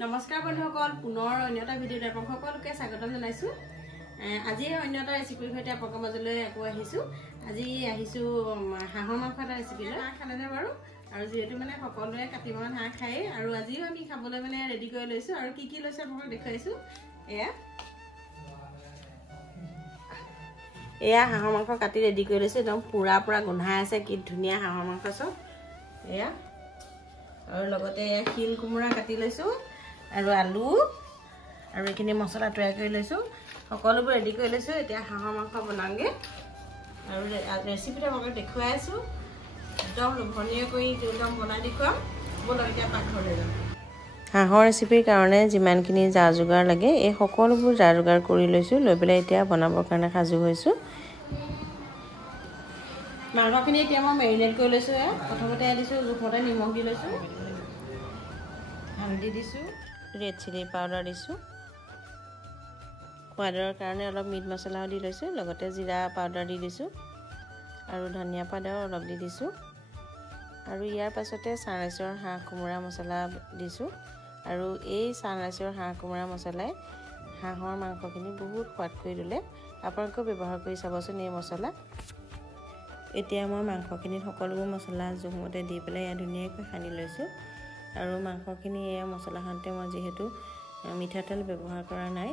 নমস্কাৰ বন্ধুসকল পুনৰ অন্যটা ভিডিঅ'ত আপোনালোক সকলোকে স্বাগতম জনাইছো। আজি অন্যটা ৰেচিপিৰ সৈতে আপোনালোকৰ মাজলৈ আকৌ আহিছো। আজি আহিছো হাঁহৰ মাংস এটা ৰেচিপি লৈ। হাঁহ খালেনে বাৰু? আৰু যেহেতু মানে সকলোৱে কাতি মাহত হাঁহ খায় আৰু আজিও আমি খাবলৈ মানে ৰেডি কৰি লৈছো আৰু কি লৈছো আপোনালোকক দেখুৱাইছো। এয়া হাঁহৰ মাংস কাটি ৰেডি কৰি লৈছো। একদম পুৰা গোন্ধাই আছে, কি ধুনীয়া হাঁহৰ মাংস চব। এয়া আৰু লগতে শিল কোমোৰা কাটি লৈছো আৰু আলু আৰু এইখিনি মছলা তৈয়াৰ কৰি লৈছো। সকলোবোৰ ৰেডি কৰি লৈছো। এতিয়া হাঁহৰ মাংস বনাওঁগে আৰু ৰেচিপিটো আপোনালোকক দেখুৱাই আছো। একদম লোভনীয় কৰি একদম বনাই দেখুৱাম। বলক এতিয়া পাকঘৰলৈ যাম। হাঁহৰ ৰেচিপিৰ কাৰণে যিমানখিনি যা যোগাৰ লাগে এই সকলোবোৰ যা যোগাৰ কৰি লৈছো। লৈ পেলাই এতিয়া বনাবৰ কাৰণে সাজু হৈছো। মাংসখিনি এতিয়া মই মেৰিনেট কৰি লৈছো। প্ৰথমতে দিছো জোখমতে নিমখ দি লৈছো, হালধি দিছো, ৰেড চিলি পাউডাৰ দিছো, সোৱাদৰ কাৰণে অলপ মিট মছলাও দি লৈছো, লগতে জিৰা পাউডাৰ দি দিছো আৰু ধনিয়া পাউডাৰ অলপ দি দিছো আৰু ইয়াৰ পাছতে চানৰাইজৰ হাঁহ কোমোৰা মছলা দিছো। আৰু এই চানৰাইজৰ হাঁহ কোমোৰা মছলাই হাঁহৰ মাংসখিনি বহুত সোৱাদ কৰি তোলে। আপোনালোকেও ব্যৱহাৰ কৰি চাবচোন এই মছলা। এতিয়া মই মাংসখিনিত সকলোবোৰ মছলা জোখমতে দি পেলাই ধুনীয়াকৈ সানি লৈছো। আৰু মাংসখিনি এই মছলাখনতে মই যিহেতু মিঠাতেল ব্যৱহাৰ কৰা নাই,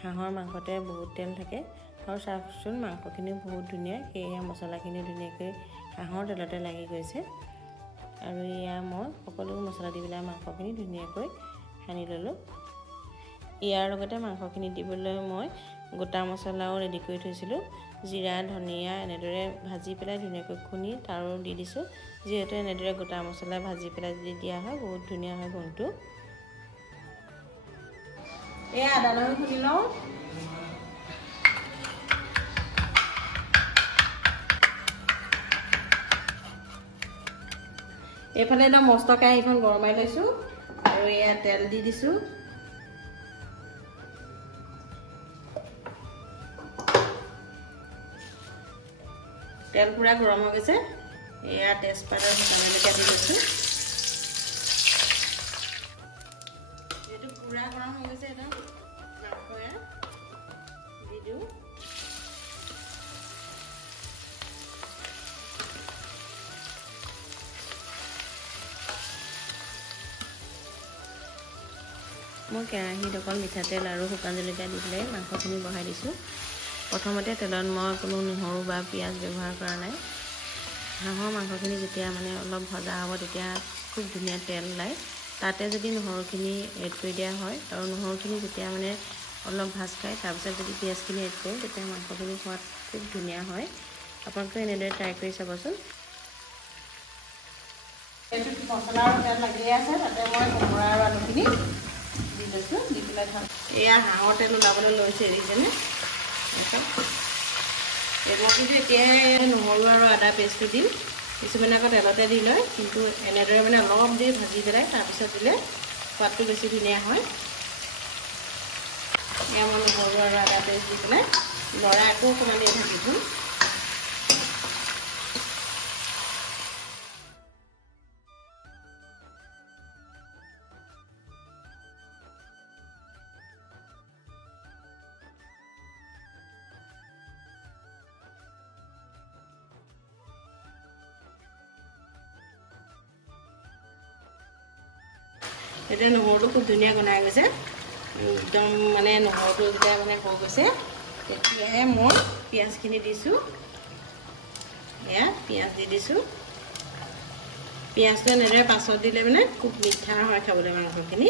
হাঁহৰ মাংসতে বহুত তেল থাকে আৰু চাওকচোন মাংসখিনি বহুত ধুনীয়া। সেয়ে মছলাখিনি ধুনীয়াকৈ হাঁহৰ তেলতে লাগি গৈছে। আৰু এয়া মই সকলোবোৰ মছলা দি পেলাই মাংসখিনি ধুনীয়াকৈ সানি ল'লোঁ। ইয়াৰ লগতে মাংসখিনি দিবলৈ মই গোটা মছলাও ৰেডি কৰি থৈছিলোঁ। জিৰা ধনিয়া এনেদৰে ভাজি পেলাই ধুনীয়াকৈ খুন্দি তাৰো দি দিছোঁ। যিহেতু এনেদৰে গোটা মছলা ভাজি পেলাই যদি দিয়া হয় বহুত ধুনীয়া হয় গোন্ধটো। এয়া আদা নহৰু খুন্দি লওঁ। এইফালে একদম মস্ত কেৰাহীখন গৰমাই লৈছোঁ আৰু এয়া তেল দি দিছোঁ। তেল পুৰা গৰম হৈ গৈছে। এয়া তেজপাত আৰু শুকান জলকীয়া দি লৈছোঁ। এইটো পুৰা গৰম হৈ গৈছে। একদম মাংস দি দিওঁ। মই কেৰাহীত অকল মিঠাতেল আৰু শুকান জলকীয়া দি পেলাই মাংসখিনি বহাই দিছোঁ। প্ৰথমতে তেলত মই কোনো নহৰু বা পিঁয়াজ ব্যৱহাৰ কৰা নাই। হাঁহৰ মাংসখিনি যেতিয়া মানে অলপ ভজা হ'ব তেতিয়া খুব ধুনীয়া তেল ওলায়। তাতে যদি নহৰুখিনি এড কৰি দিয়া হয় আৰু নহৰুখিনি যেতিয়া মানে অলপ ভাজ খায় তাৰপিছত যদি পিঁয়াজখিনি এড কৰোঁ তেতিয়া মাংসখিনি সোৱাদ খুব ধুনীয়া হয়। আপোনালোকে এনেদৰে ট্ৰাই কৰি চাবচোন। এইটো মছলা আৰু তেল লাগিয়ে আছে, তাতে মই কোমোৰা আৰু আলুখিনি দি লৈছোঁ। দি পেলাই এয়া হাঁহৰ তেল ওলাবলৈ লৈছে এৰিছেনে। মই কিন্তু এতিয়াই নহৰু আৰু আদা পেষ্টটো দিম। কিছুমানে আকৌ তেলতে দি লয়, কিন্তু এনেদৰে মানে অলপ দেৰি ভাজি পেলাই তাৰপিছত দিলে সোৱাদটো বেছি ধুনীয়া হয়। এয়া মই নহৰু আৰু আদা পেষ্ট দি পেলাই লৰাই আকৌ অকণমান দেৰি ঢাকি থওঁ। এতিয়া নহৰুটো খুব ধুনীয়া বনাই গৈছে। একদম মানে নহৰুটো যেতিয়া মানে হৈ গৈছে তেতিয়াহে মই পিঁয়াজখিনি দিছোঁ। এয়া পিঁয়াজ দি দিছোঁ। পিঁয়াজটো এনেদৰে পাছত দিলে মানে খুব মিঠা হয় খাবলৈ মাংসখিনি।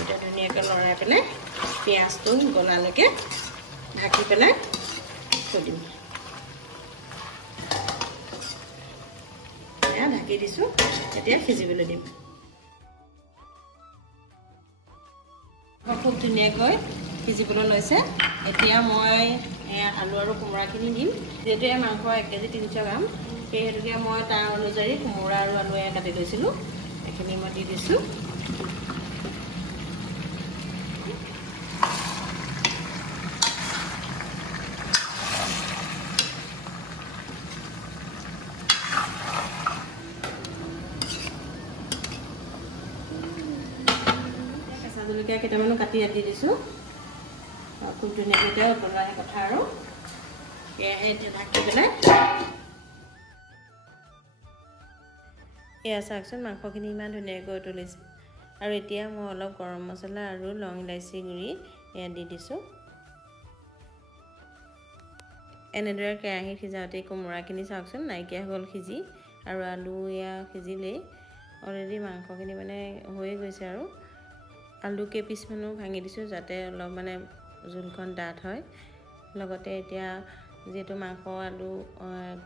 এতিয়া ধুনীয়াকৈ লৰাই পেলাই পিঁয়াজটো গলালৈকে ঢাকি পেলাই থৈ দিম। ঢাকি দিছোঁ, এতিয়া সিজিবলৈ দিম। খুব ধুনীয়াকৈ সিজিবলৈ লৈছে। এতিয়া মই আলু আৰু কোমোৰাখিনি দিম। যিহেতু এই মাংস 1 কেজি 300 গ্ৰাম, সেই হেতুকে মই তাৰ অনুযায়ী কোমোৰা আৰু আলু কাটি লৈছিলোঁ। এইখিনি মই দি দিছোঁ। জলকীয়া কেইটামানো কাটি দি দিছোঁ খুব ধুনীয়াকৈ উতলাই কথা আৰু এয়াহে এতিয়া ঢাকি পেলাই এয়া চাওকচোন মাংসখিনি ইমান ধুনীয়াকৈ উতলিছে আৰু এতিয়া মই অলপ গৰম মছলা আৰু লং ইলাচি গুড়ি এয়া দি দিছোঁ এনেদৰে কেৰাহীত সিজাওঁতে কোমোৰাখিনি চাওকচোন নাইকিয়া হৈ গ'ল সিজি আৰু আলু এয়া সিজিলেই অলৰেডি মাংসখিনি মানে হৈয়ে গৈছে আৰু আলু কেইপিচমানো ভাঙি দিছোঁ যাতে অলপ মানে জোলখন ডাঠ হয় লগতে এতিয়া যেহেতু মাংস আলু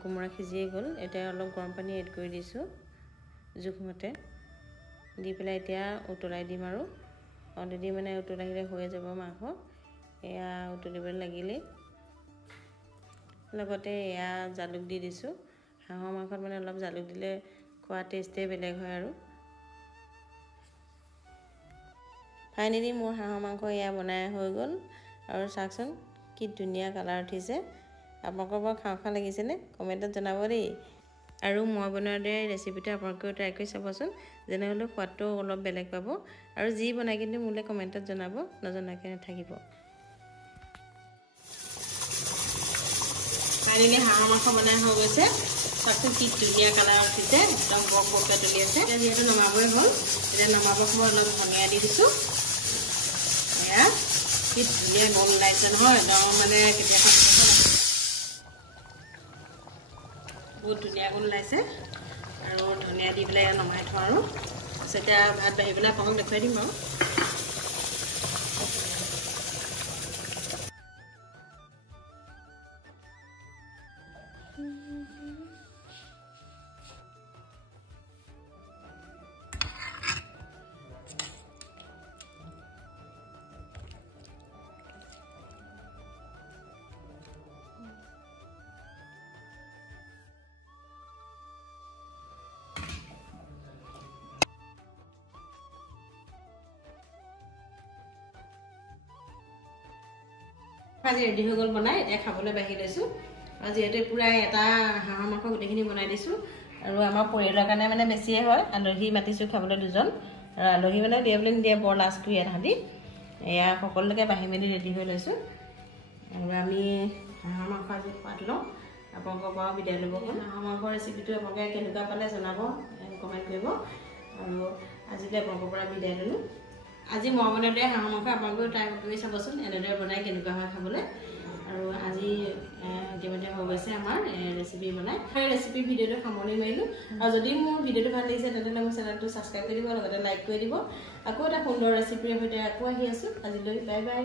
কোমোৰা সিজিয়ে গ'ল এতিয়া অলপ গৰম পানী এড কৰি দিছোঁ জোখমতে দি পেলাই এতিয়া উতলাই দিম আৰু অলৰেডি মানে উতলাইলে হৈ যাব মাংস এয়া উতলিবলৈ লাগিলেই লগতে এয়া জালুক দি দিছোঁ হাঁহৰ মাংসত মানে অলপ জালুক দিলে খোৱা টেষ্টে বেলেগ হয় আৰু ফাইনেলি মোৰ হাঁহৰ মাংস এয়া বনাই হৈ গ'ল আৰু চাওকচোন কি ধুনীয়া কালাৰ উঠিছে আপোনালোকৰ বৰ খাওঁ খাওঁ লাগিছেনে কমেণ্টত জনাব দেই আৰু মই বনোৱাৰ দৰে ৰেচিপিটো আপোনালোকেও ট্ৰাই কৰি চাবচোন যেনেহ'লেও সোৱাদটো অলপ বেলেগ পাব আৰু যি বনাই কিন্তু মোলৈ কমেণ্টত জনাব নজনাকৈ নাথাকিব ফাইনেলি হাঁহৰ মাংস বনাই হৈ গৈছে চাওকচোন কি ধুনীয়া কালাৰ উঠিছে একদম বক বককৈ তুলি আছে এতিয়া যিহেতু নমাবই হ'ল এতিয়া নমাবৰ সময় অলপ ধনিয়া দি দিছোঁ এয়া কি ধুনীয়া গোল ওলাইছে নহয় একদম মানে কেতিয়াবা বহুত ধুনীয়া গোল ওলাইছে আৰু ধনিয়া দি পেলাই নমাই থওঁ আৰু এতিয়া ভাত বাঢ়ি পেলাই আপোনাক দেখুৱাই দিম বাৰু আজি ৰেডি হৈ গ'ল বনাই এতিয়া খাবলৈ বাঢ়ি লৈছোঁ আৰু যিহেতু পূৰা এটা হাঁহৰ মাংস গোটেইখিনি বনাই দিছোঁ আৰু আমাৰ পৰিয়ালৰ কাৰণে মানে বেছিয়ে হয় আলহী মাতিছোঁ খাবলৈ দুজন আৰু আলহী মানে দিয়ে বুলি নিদিয়ে বৰ লাজ কৰি তাহাঁতি এয়া সকলোকে বাঢ়ি মেলি ৰেডি হৈ লৈছোঁ আৰু আমি হাঁহৰ মাংস আজি সোৱাদ লওঁ আপোনালোকৰ পৰা বিদায় ল'ব হ'ল হাঁহৰ মাংসৰ ৰেচিপিটো আপোনালোকে কেনেকুৱা পালে জনাব কমেণ্ট কৰিব আৰু আজিলৈ আপোনালোকৰ পৰা বিদায় ল'লোঁ আজি মই বনালে হাঁহৰ মাংস আপোনালোকেও ট্ৰাই কৰি চাবচোন এনেদৰে বনাই কেনেকুৱা হয় খাবলৈ আৰু আজি ইতিমধ্যে হৈ গৈছে আমাৰ ৰেচিপি বনাই ৰেচিপি ভিডিঅ'টো সামৰণি মাৰিলোঁ আৰু যদি মোৰ ভিডিঅ'টো ভাল লাগিছে তেনেহ'লে মোৰ চেনেলটো ছাবস্ক্ৰাইব কৰি দিব লগতে লাইক কৰি দিব আকৌ এটা সুন্দৰ ৰেচিপিৰ সৈতে আকৌ আহি আছোঁ আজিলৈ বাই বাই